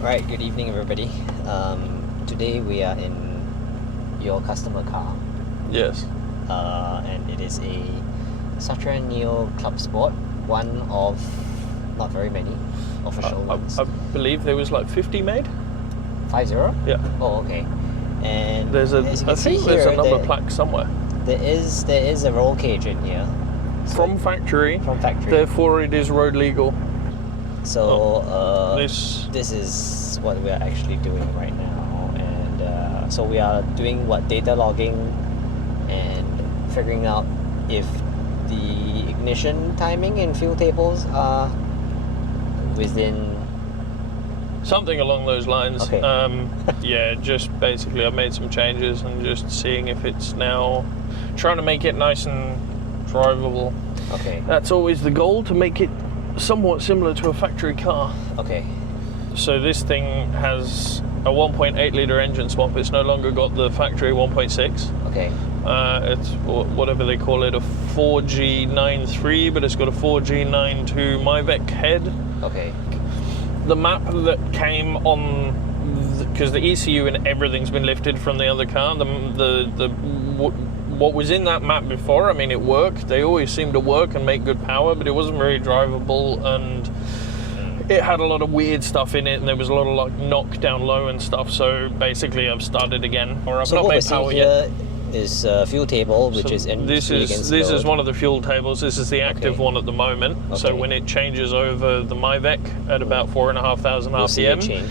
Right, good evening everybody. Today we are in your customer car. Yes. And it is a Citroen Neo Clubsport, one of not very many official ones. I believe there was like 50 made. 50? Yeah. Oh, okay. And There's a. as you I can see think there's here, a number plaque somewhere. There is a roll cage in here. From factory. From factory. Therefore, it is road legal. So This is what we are actually doing right now, and so we are doing data logging and figuring out if the ignition timing and fuel tables are within something along those lines. Okay. Yeah, just basically I made some changes and just seeing if it's now trying to make it nice and drivable. Okay. That's always the goal, to make it somewhat similar to a factory car. Okay. So this thing has a 1.8 litre engine swap. It's no longer got the factory 1.6. Okay. It's whatever they call it, a 4G93, but it's got a 4G92 MyVec head. Okay. The map that came on, because the ECU and everything's been lifted from the other car, what was in that map before, I mean, it worked. They always seemed to work and make good power, but it wasn't very drivable, and it had a lot of weird stuff in it, and there was a lot of like knock down low and stuff. So basically I've started again, or I've So not what made we're power seeing yet. here is fuel table, which is this is one of the fuel tables. This is the active one at the moment. So when it changes over the MyVec at about 4,500 we'll RPM, see it change.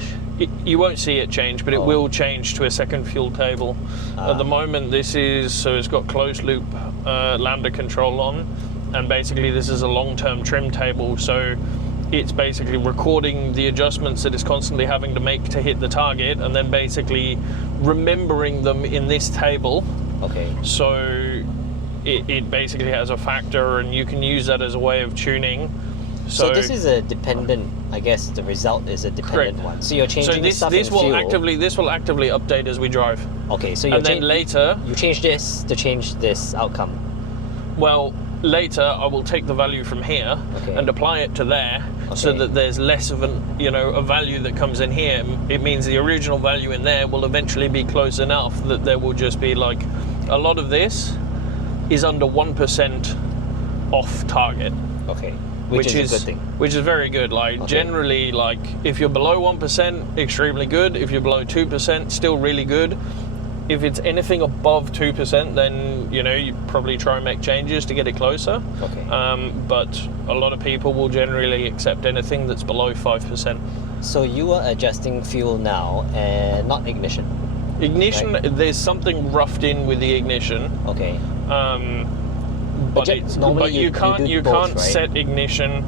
You won't see it change, but it will change to a second fuel table. At the moment, this is, so it's got closed loop Lambda control on, and basically this is a long-term trim table. So it's basically recording the adjustments that it's constantly having to make to hit the target, and then basically remembering them in this table. Okay. So it basically has a factor, and you can use that as a way of tuning. So this is a dependent, I guess the result is a dependent one. So you're changing stuff in fuel. This will actively update as we drive. Okay, so you're and then later you change this to change this outcome. Well, later I will take the value from here and apply it to there, so that there's less of a value that comes in here. It means the original value in there will eventually be close enough that there will just be like a lot of this is under 1% off target. Okay. Which is a good thing. Which is very good. Like generally, like if you're below 1%, extremely good. If you're below 2%, still really good. If it's anything above 2%, then you probably try and make changes to get it closer. Okay. But a lot of people will generally accept anything that's below 5%. So you are adjusting fuel now and not ignition. Ignition, right? There's something roughed in with the ignition. Okay. But you can't right? set ignition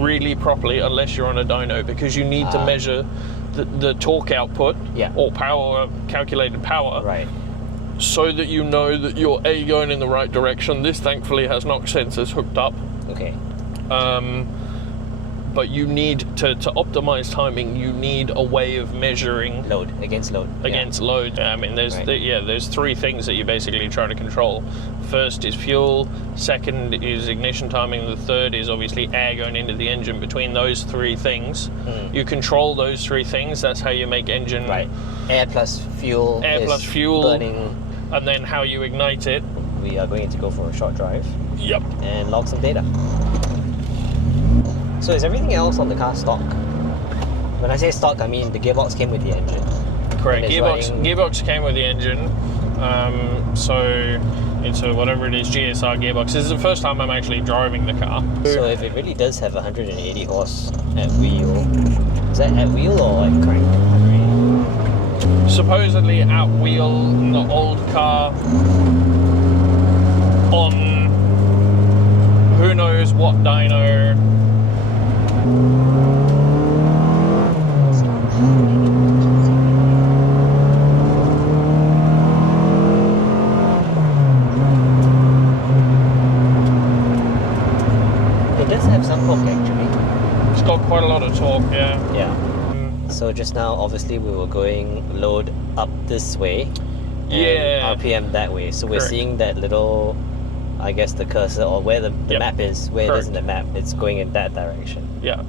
really properly unless you're on a dyno, because you need to measure the torque output or power, calculated power, right? So that you know that you're going in the right direction. This thankfully has knock sensors hooked up. Okay. But you need to optimize timing. You need a way of measuring load against load. I mean, there's three things that you're basically trying to control. First is fuel. Second is ignition timing. The third is obviously air going into the engine. Between those three things, you control those three things. That's how you make engine. Right. Air plus fuel. Burning. And then how you ignite it. We are going to go for a short drive. Yep. And log some data. So is everything else on the car stock? When I say stock, I mean the gearbox came with the engine. Correct. Gearbox came with the engine. So it's a whatever it is, GSR gearbox. This is the first time I'm actually driving the car. So if it really does have 180 horse at wheel, is that at wheel or like crank? Supposedly at wheel, the old car on who knows what dyno. It does have some torque actually. It's got quite a lot of torque, yeah. Yeah. So just now, obviously, we were going load up this way, and RPM that way. So we're seeing that little, I guess, the cursor or where the map is, where it is in the map. It's going in that direction. Yeah.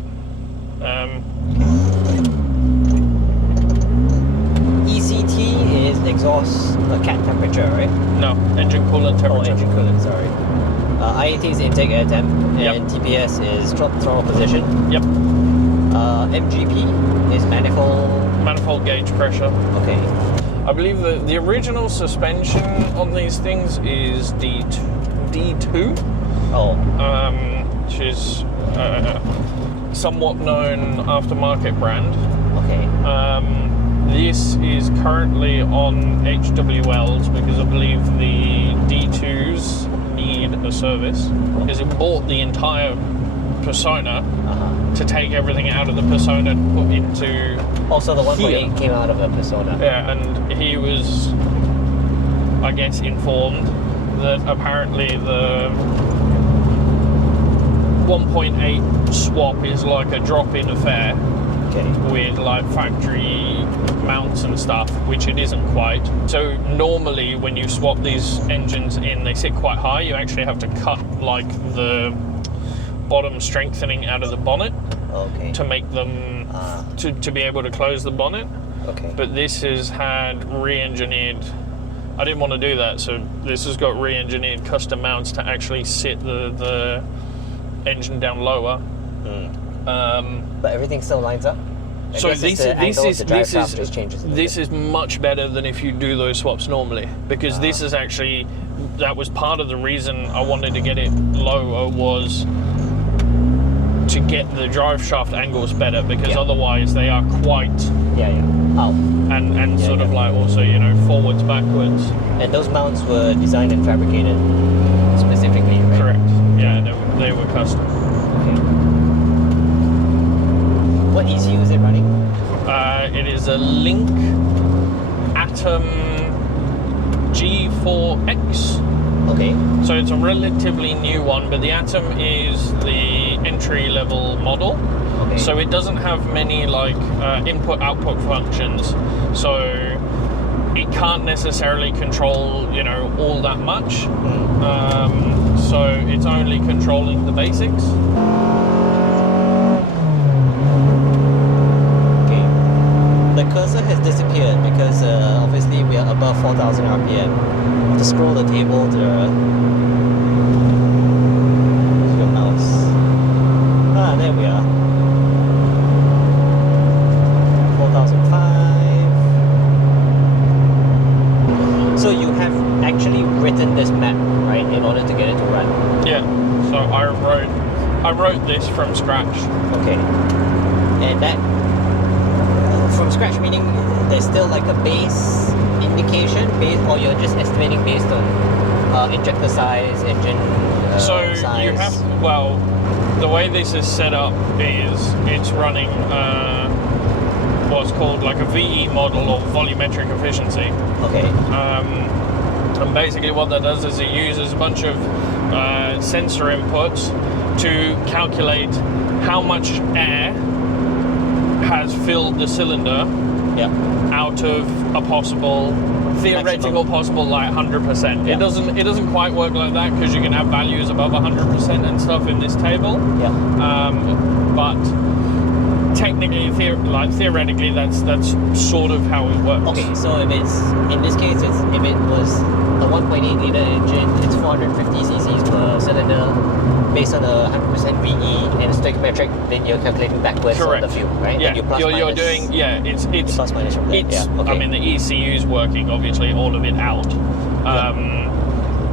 exhaust cat temperature, right? No, engine coolant temperature. Oh, engine coolant, sorry. IAT is intake air temp, and TPS is throttle position. Yep. MGP is manifold gauge pressure. Okay. I believe the original suspension on these things is D2. Oh. Which is somewhat known aftermarket brand. Okay. This is currently on HWLs because I believe the D2s need a service. Because it bought the entire Persona to take everything out of the Persona and put into. Also, the 1.8 came out of a Persona. Yeah, and he was, I guess, informed that apparently the 1.8 swap is like a drop-in affair. Okay. With like factory mounts and stuff, which it isn't quite. So normally when you swap these engines in, they sit quite high. You actually have to cut like the bottom strengthening out of the bonnet to make them to be able to close the bonnet. Okay. But this has had re-engineered. I didn't want to do that, so this has got re-engineered custom mounts to actually sit the engine down lower. But everything still lines up. So this is is much better than if you do those swaps normally, because this is actually, that was part of the reason I wanted to get it lower, was to get the drive shaft angles better, because otherwise they are quite out and sort of like also, you know, forwards, backwards. And those mounts were designed and fabricated specifically, right? Correct. Yeah, they were custom. Okay. What ECU is it running? It is a Link Atom G4X. Okay. So it's a relatively new one, but the Atom is the entry-level model. Okay. So it doesn't have many like input-output functions. So it can't necessarily control, you know, all that much. So it's only controlling the basics. The cursor has disappeared because obviously we are above 4,000 RPM. To scroll the table to the mouse. There we are. 4,005. So you have actually written this map, right, in order to get it to run? Yeah. So I wrote this from scratch. Okay. And that from scratch meaning there's still like a base indication, or you're just estimating based on injector size, engine size? You have, well, the way this is set up is it's running what's called like a VE model, or volumetric efficiency. Okay. And basically what that does is it uses a bunch of sensor inputs to calculate how much air has filled the cylinder out of a possible theoretical possible like 100%. Yeah. It doesn't quite work like that, because you can have values above 100% and stuff in this table. But technically, theoretically, that's sort of how it works. Okay, so if it's, in this case, if it was a 1.8 liter engine, it's 450 cc's per cylinder, based on a 100% VE and stoichiometric, then you're calculating backwards on the fuel, right? Yeah, you're you're doing, it's plus minus from there. Okay. I mean, the ECU's working, obviously, all of it out.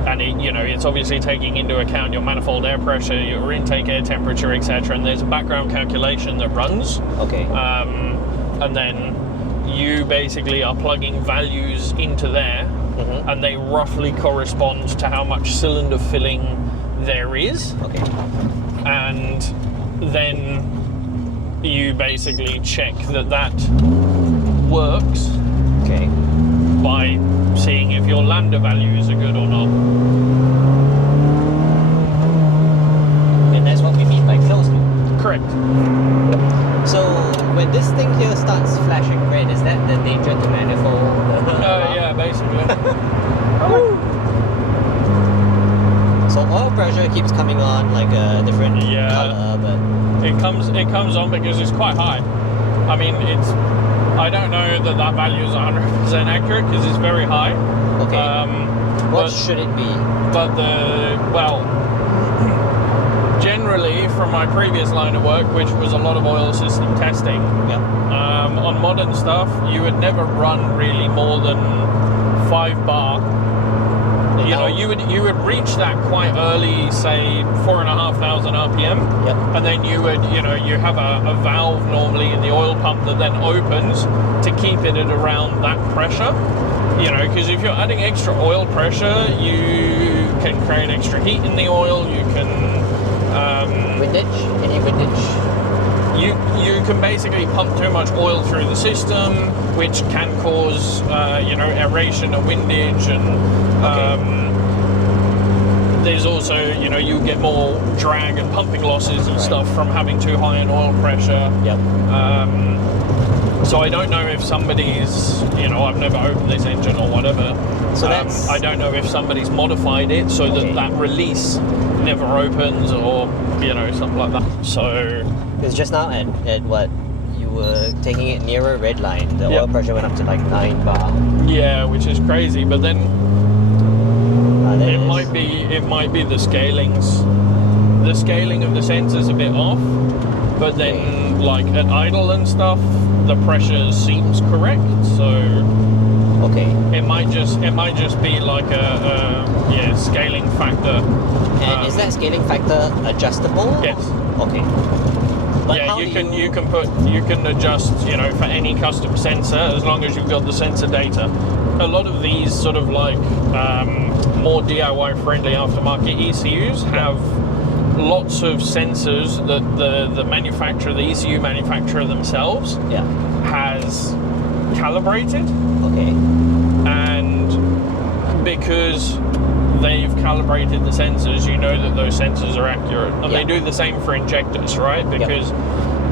And it, you know, it's obviously taking into account your manifold air pressure, your intake air temperature, etc. And there's a background calculation that runs. Okay. And then you basically are plugging values into there, and they roughly correspond to how much cylinder filling there is. Okay. And then you basically check that works. Okay. By seeing if your lambda values are good or not. And that's what we mean by closed loop. Correct. So when this thing here starts flashing red, is that the danger to manifold? Yeah, basically. So oil pressure keeps coming on like a different color, but it comes on because it's quite high. I mean, it's I don't know that value is 100% accurate because it's very high. Okay. What should it be? But generally from my previous line of work, which was a lot of oil system testing, on modern stuff, you would never run really more than 5 bar. You know, you would reach that quite early, say 4,500 RPM, and then you would, you have a valve normally in the oil pump that then opens to keep it at around that pressure. Because if you're adding extra oil pressure, you can create extra heat in the oil. You can windage? Any windage? You can basically pump too much oil through the system, which can cause aeration and windage, and there's also you get more drag and pumping losses and stuff from having too high an oil pressure. So I don't know if somebody's I've never opened this engine or whatever. So I don't know if somebody's modified it so that release never opens or something like that. So because just now at what you were taking it nearer red line, the oil pressure went up to like 9 bar. Yeah, which is crazy. But then it might be the scalings. The scaling of the sensor's a bit off. But then like at idle and stuff, the pressure seems correct. So it might just be like a scaling factor. And is that scaling factor adjustable? Yes. Okay. But you can adjust for any custom sensor as long as you've got the sensor data. A lot of these sort of like more DIY friendly aftermarket ECUs have lots of sensors that the manufacturer, the ECU manufacturer themselves has calibrated. Okay. And because they've calibrated the sensors, that those sensors are accurate. And they do the same for injectors, right? Because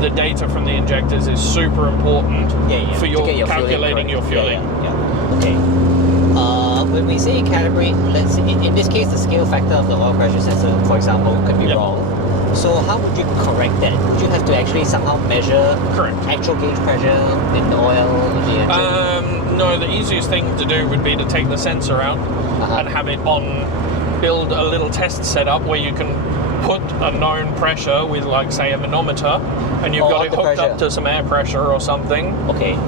the data from the injectors is super important for your calculating your fueling. Okay. When we say calibrate, let's say, in this case, the scale factor of the oil pressure sensor, for example, could be wrong. So how would you correct that? Would you have to actually somehow measure actual gauge pressure in the oil of the engine? No, the easiest thing to do would be to take the sensor out and have it build a little test setup where you can put a known pressure with, like, say, a manometer, and you've got it hooked up to some air pressure or something. Okay.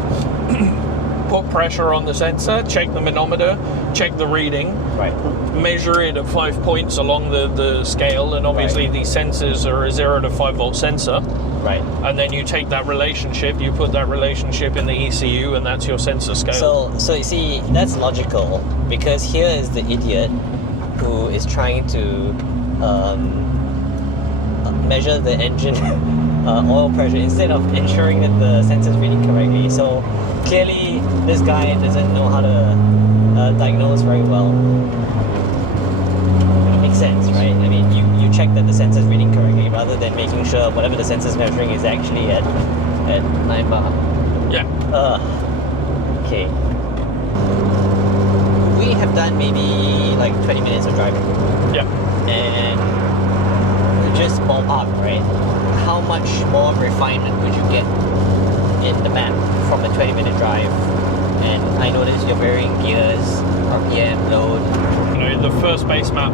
Put pressure on the sensor, check the manometer, check the reading, measure it at 5 points along the scale, and obviously these sensors are a 0 to 5 volt sensor. Right. And then you take that relationship, you put that relationship in the ECU, and that's your sensor scale. So you see, that's logical, because here is the idiot who is trying to measure the engine oil pressure instead of ensuring that the sensor is reading correctly. So clearly, this guy doesn't know how to diagnose very well. It makes sense, right? I mean, you check that the sensor is reading correctly rather than making sure whatever the sensor is measuring is actually at 9 bar. Yeah. Okay. We have done maybe like 20 minutes of driving. Yeah. And just ballpark, right? How much more refinement would you get in the map from a 20-minute drive? And I noticed you're varying gears, RPM, load. The first base map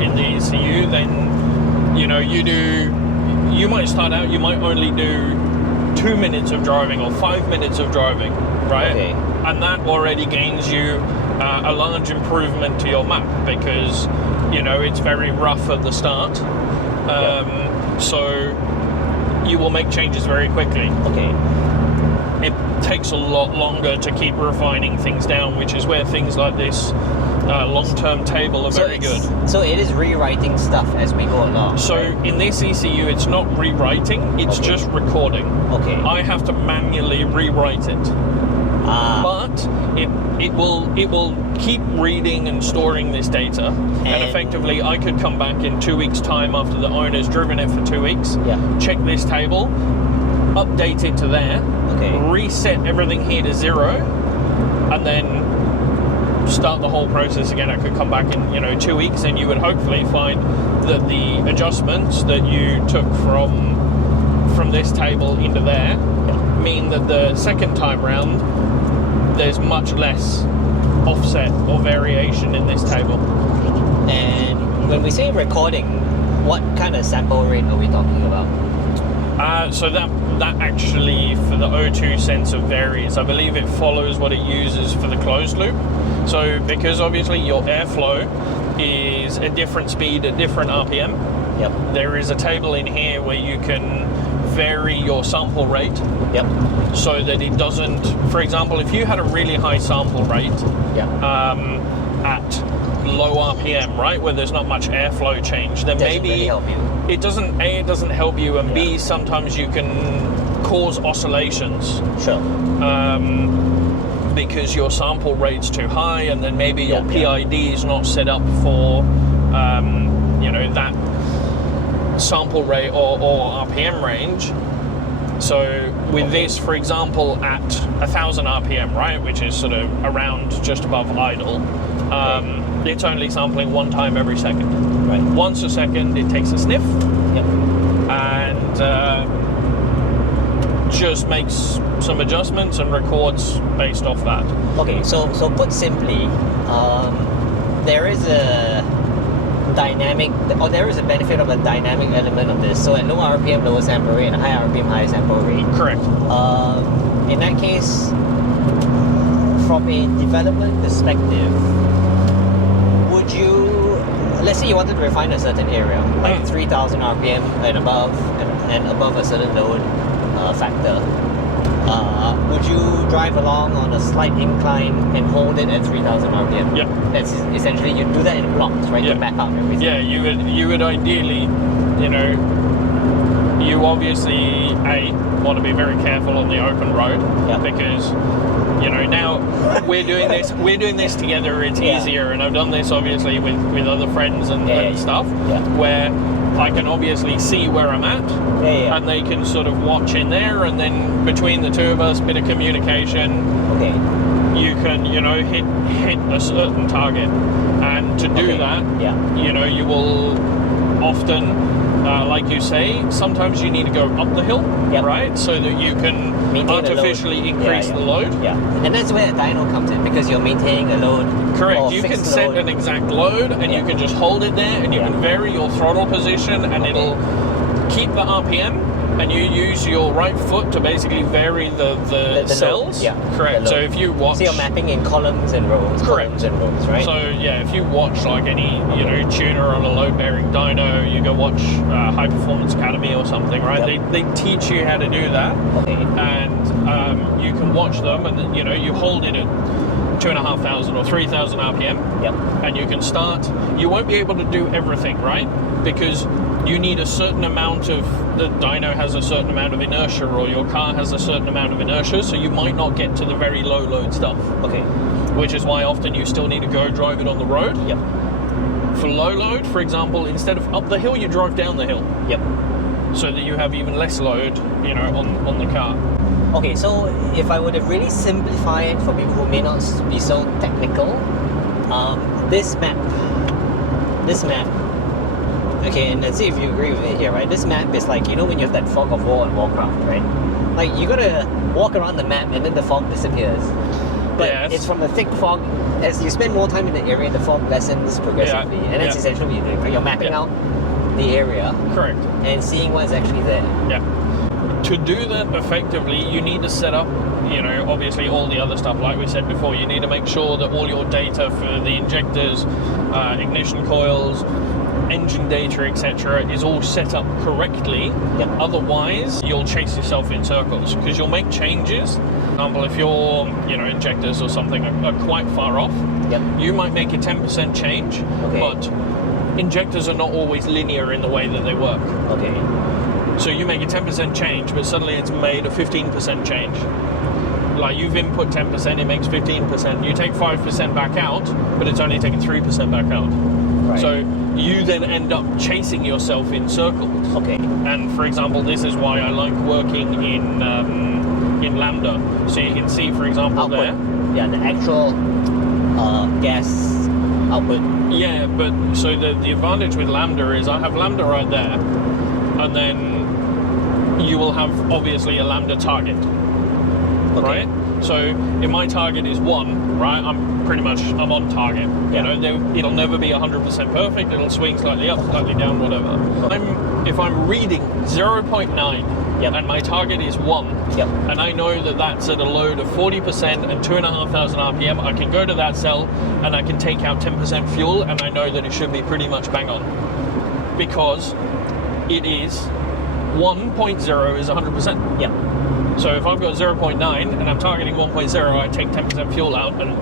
in the ECU, then you might start out, you might only do 2 minutes of driving or 5 minutes of driving, right? Okay. And that already gains you a large improvement to your map because it's very rough at the start. So you will make changes very quickly. Okay. It takes a lot longer to keep refining things down, which is where things like this long-term table are very good. So it is rewriting stuff as we go along. So in this ECU, it's not rewriting; it's just recording. Okay. I have to manually rewrite it. But it will keep reading and storing this data, and effectively I could come back in 2 weeks' time after the owner's driven it for 2 weeks, check this table, update it to there, reset everything here to 0, and then start the whole process again. I could come back in 2 weeks, and you would hopefully find that the adjustments that you took from this table into there mean that the second time round, there's much less offset or variation in this table. And when we say recording, what kind of sample rate are we talking about? So that actually, for the O2 sensor varies. I believe it follows what it uses for the closed loop. So because obviously your airflow is a different speed at different RPM, Yep. there is a table in here where you can vary your sample rate. Yep. So that it doesn't, for example, if you had a really high sample rate Yep. At low RPM, right, where there's not much airflow change, then Doesn't maybe really help you. it doesn't help you, and Yeah. B, sometimes you can cause oscillations Sure. because your sample rate's too high, and then maybe your Yeah. PID is not set up for that sample rate or RPM range. So with this, for example, at 1,000 RPM, right, which is sort of around just above idle, it's only sampling one time every second. Right. Once a second, it takes a sniff Yep. and just makes some adjustments and records based off that. Okay, so put simply, there is a dynamic, or there is a benefit of a dynamic element of this. So at low RPM, lower sample rate, and high RPM, high sample rate. Correct. In that case, from a development perspective, would you, let's say you wanted to refine a certain area, like 3,000 RPM and above, and above a certain load factor, would you drive along on a slight incline and hold it at 3,000 RPM? Yep. That's essentially, you do that in blocks, right? Yeah. To back up everything. Yeah, you would ideally, you obviously want to be very careful on the open road, because now we're doing this together. It's easier, and I've done this obviously with other friends and stuff, where I can obviously see where I'm at, and they can sort of watch in there, and then between the two of us, bit of communication. Okay. You can, hit a certain target, and to do that, you will often, like you say, sometimes you need to go up the hill, right, so that you can artificially increase the load. Yeah, and that's where the dyno comes in, because you're maintaining a load. Correct. You can set an exact load, and you can just hold it there, and you can vary your throttle position, and it'll keep the RPM, and you use your right foot to basically vary the cells. Yeah. Correct. So if you watch, so you're mapping in columns and rows. Correct. Columns and rows, right? So if you watch like any tuner on a load bearing dyno, you go watch High Performance Academy or something, right? Yep. They teach you how to do that, and you can watch them, and you hold it at 2,500 or 3,000 RPM, and you can start. You won't be able to do everything, right? Because you need a certain amount of, the dyno has a certain amount of inertia, or your car has a certain amount of inertia, so you might not get to the very low load stuff. Okay. Which is why often you still need to go drive it on the road. Yep. For low load, for example, instead of up the hill, you drive down the hill. Yep. So that you have even less load, on the car. Okay, so if I were to really simplify it for people who may not be so technical, this map, okay, and let's see if you agree with it here, right? This map is like, when you have that fog of war in Warcraft, right? Like, you gotta walk around the map and then the fog disappears. But it's from the thick fog. As you spend more time in the area, the fog lessens progressively. And that's essentially what you're doing, right? You're mapping out the area. Correct. And seeing what's actually there. Yeah. To do that effectively, you need to set up, obviously all the other stuff, like we said before. You need to make sure that all your data for the injectors, ignition coils, engine data, etc., is all set up correctly. Otherwise, you'll chase yourself in circles, because you'll make changes. For example, if your injectors or something are quite far off, you might make a 10% change, but injectors are not always linear in the way that they work. So you make a 10% change, but suddenly it's made a 15% change. Like, you've input 10%, it makes 15%. You take 5% back out, but it's only taking 3% back out. Right. So you then end up chasing yourself in circles. And for example, this is why I like working in Lambda. So you can see, for example, output. There. Yeah, the actual gas output. Yeah, but so the advantage with Lambda is I have Lambda right there, and then you will have obviously a Lambda target. right? So if my target is 1, right, I'm on target. You know, it'll never be 100% perfect. It'll swing slightly up, slightly down, whatever. If I'm reading 0.9 and my target is 1, and I know that that's at a load of 40% and 2,500 RPM, I can go to that cell and I can take out 10% fuel, and I know that it should be pretty much bang on, because it is 1.0 is 100%. So if I've got 0.9 and I'm targeting 1.0, I take 10% fuel out and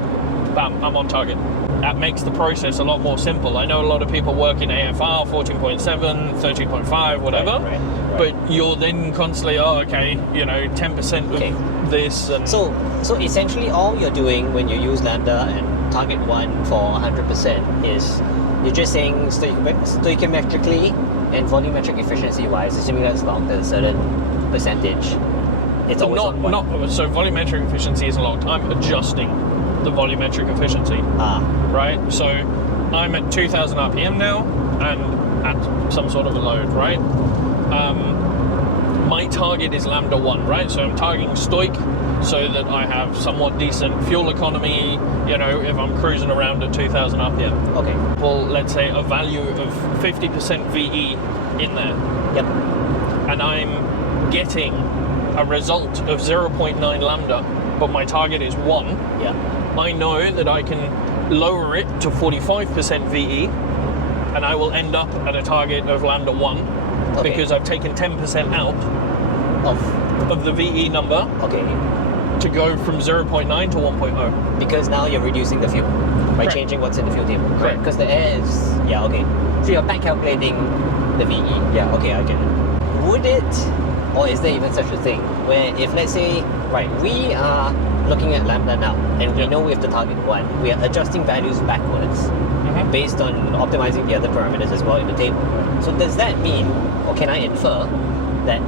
bam, I'm on target. That makes the process a lot more simple. I know a lot of people work in AFR, 14.7, 13.5, whatever, but you're then constantly, you know, 10% of this. And so essentially all you're doing when you use Lambda and target 1 for 100% is you're just saying stoichiometrically and volumetric efficiency-wise, assuming that's logged at a certain percentage, it's always on 1. So volumetric efficiency is logged. I'm adjusting the volumetric efficiency. Right? So I'm at 2,000 RPM now and at some sort of a load, right? My target is Lambda 1, right? So I'm targeting stoic so that I have somewhat decent fuel economy, you know, if I'm cruising around at 2,000 RPM. Okay. Well, let's say a value of 50% VE in there. And I'm getting a result of 0.9 Lambda, but my target is 1. I know that I can lower it to 45% VE, and I will end up at a target of Lambda 1 because I've taken 10% out of the VE number to go from 0.9 to 1.0. Because now you're reducing the fuel by changing what's in the fuel table. Correct. Because the air is, so you're back calculating the VE. I get it. Would it, or is there even such a thing, where if let's say, we are looking at Lambda now, and we know we have to target 1, we are adjusting values backwards based on optimizing the other parameters as well in the table. So does that mean, or can I infer that,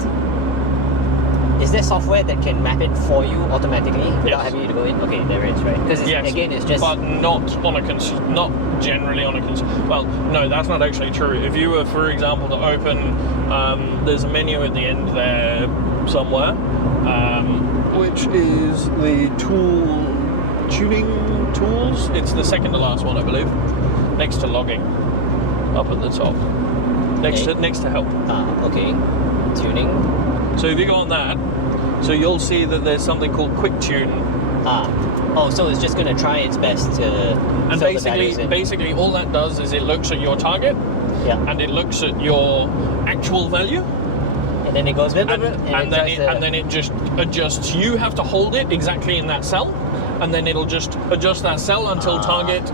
is there software that can map it for you automatically without having you to go in? Okay, there is, right? Because again, it's just... But not not generally on a well, no, that's not actually true. If you were, for example, to open, there's a menu at the end there somewhere, which is the tuning tools. It's the second to last one, I believe, next to logging, up at the top, next to help. Tuning. So if you go on that, so you'll see that there's something called Quick Tune. So it's just going to try its best to. And basically, all that does is it looks at your target, and it looks at your actual value. And then it goes and then it just adjusts. You have to hold it exactly in that cell, and then it'll just adjust that cell until target,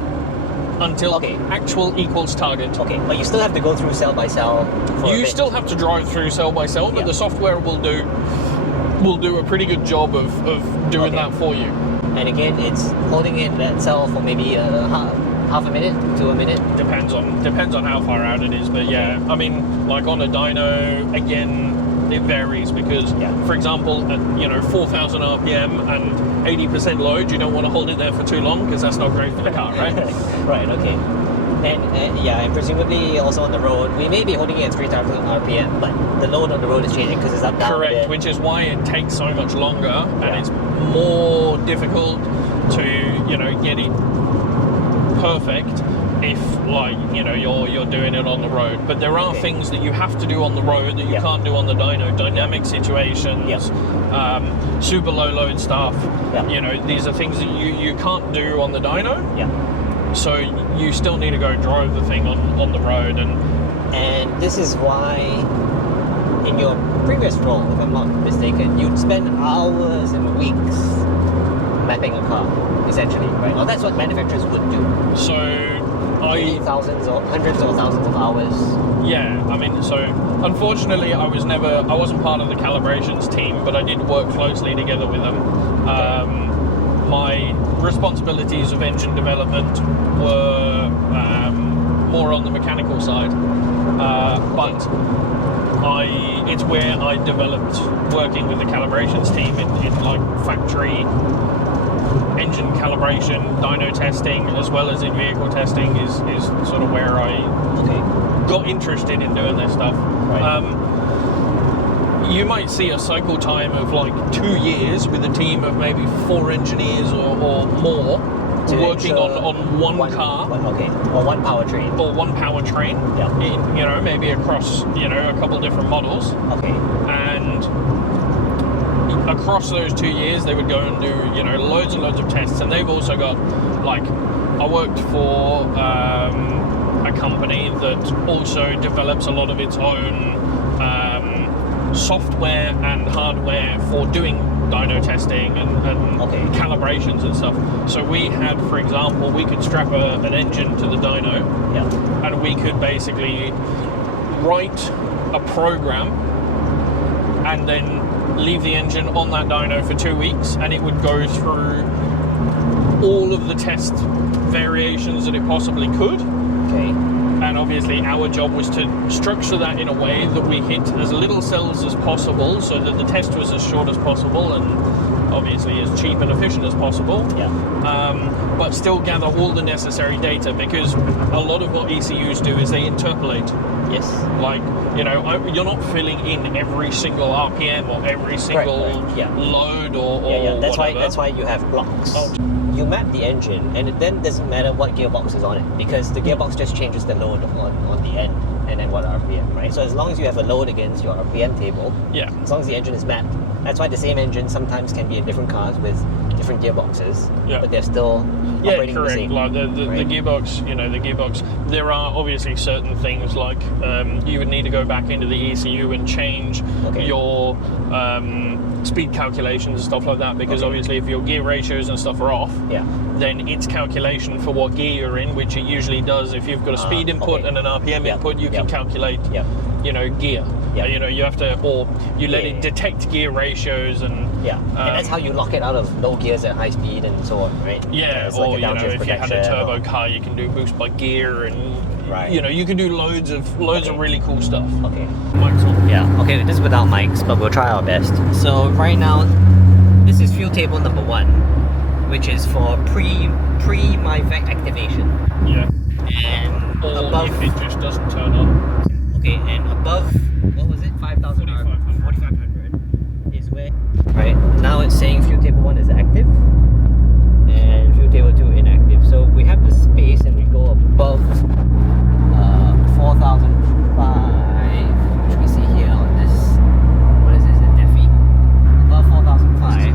until actual equals target. But you still have to go through cell by cell. You still have to drive through cell by cell, but the software will do a pretty good job of doing that for you. And again, it's holding in that cell for maybe half a minute to a minute. Depends on how far out it is, but I mean, like on a dyno, again, it varies because, for example, at 4,000 RPM and 80% load, you don't want to hold it there for too long because that's not great for the car, right? Right. Okay. And presumably also on the road, we may be holding it at 3,000 RPM, but the load on the road is changing because it's up down. Correct, which is why it takes so much longer and it's more difficult to get it perfect if you're doing it on the road. But there are things that you have to do on the road that you can't do on the dyno. Dynamic situations, super low load stuff. These are things that you can't do on the dyno. So you still need to go drive the thing on the road, and this is why in your previous role, if I'm not mistaken, you'd spend hours and weeks mapping a car, essentially, right? Well, that's what manufacturers would do. So thousands or hundreds or thousands of hours. Yeah, I mean, so unfortunately I wasn't part of the calibrations team, but I did work closely together with them. My responsibilities of engine development were more on the mechanical side, but it's where I developed working with the calibrations team in like factory engine calibration, dyno testing, as well as in vehicle testing is sort of where I got interested in doing this stuff. you might see a cycle time of like 2 years with a team of maybe 4 engineers or more working on one car. Okay, or one powertrain. Or one powertrain. Yeah. In, maybe across, a couple different models. Okay. And across those 2 years, they would go and do, loads and loads of tests. And they've also got, like, I worked for a company that also develops a lot of its own software and hardware for doing dyno testing and calibrations and stuff. So we had, for example, we could strap an engine to the dyno, and we could basically write a program and then leave the engine on that dyno for 2 weeks, and it would go through all of the test variations that it possibly could. Okay. And obviously our job was to structure that in a way that we hit as little cells as possible, so that the test was as short as possible and obviously as cheap and efficient as possible. Yeah. But still gather all the necessary data, because a lot of what ECUs do is they interpolate. Yes. Like, you're not filling in every single RPM or every single load or That's whatever. That's why you have blocks. Oh. You map the engine, and it then doesn't matter what gearbox is on it, because the gearbox just changes the load on the end, and then what RPM, right? So as long as you have a load against your RPM table, as long as the engine is mapped, that's why the same engine sometimes can be in different cars with different gearboxes, but they're still operating the same. Like the gearbox, the gearbox. There are obviously certain things like you would need to go back into the ECU and change your speed calculations and stuff like that, because obviously if your gear ratios and stuff are off, then its calculation for what gear you're in, which it usually does, if you've got a speed input and an RPM input, you can calculate, gear. You have to, or you let it detect gear ratios and and that's how you lock it out of low gears at high speed and so on, right? It's like or if you had a turbo car, you can do boost by gear and you can do loads of really cool stuff. Okay. Mic's on. Yeah. Okay, this is without mics, but we'll try our best. So right now, this is fuel table number 1, which is for pre MyVec activation. Yeah. And or above, if it just doesn't turn on. Okay, and above, what was it? 5,000 4,500 is where. Right now it's saying fuel table 1 is active and fuel table 2 inactive. So we have the space and we go above 4,005. Let me see here on this. What is this? A Defi? Above 4,005,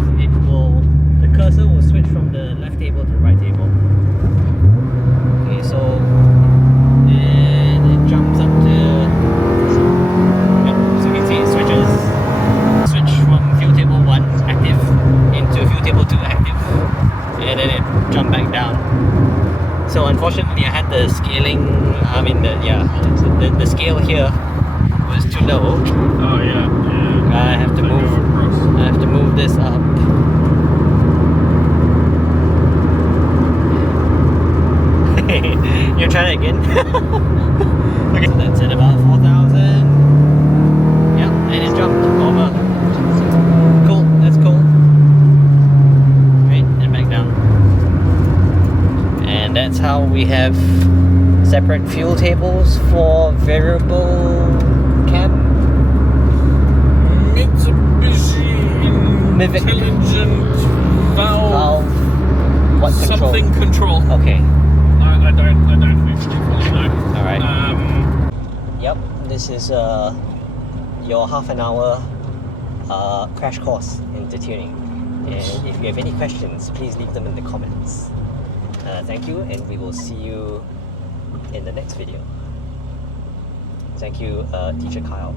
the cursor will switch from the left table to the right table. Okay, so and it jumps up to. So you can see it switch from fuel table 1 active into fuel table 2 active, and then it jumped back down. So unfortunately, I had the scaling. The scale here was too low. Oh yeah. I have to move. I have to move this up. You're trying it again. Okay, so that's at about 4,000. Yep, and it jumped over. Cool. That's cool. Right, and back down. And that's how we have separate fuel tables for variable cam. Mitsubishi Intelligent Valve what control? Something control. Okay. I don't fully know. Alright. Yep, this is your half an hour crash course into tuning. And if you have any questions, please leave them in the comments. Thank you, and we will see you in the next video. Thank you, Teacher Kyle.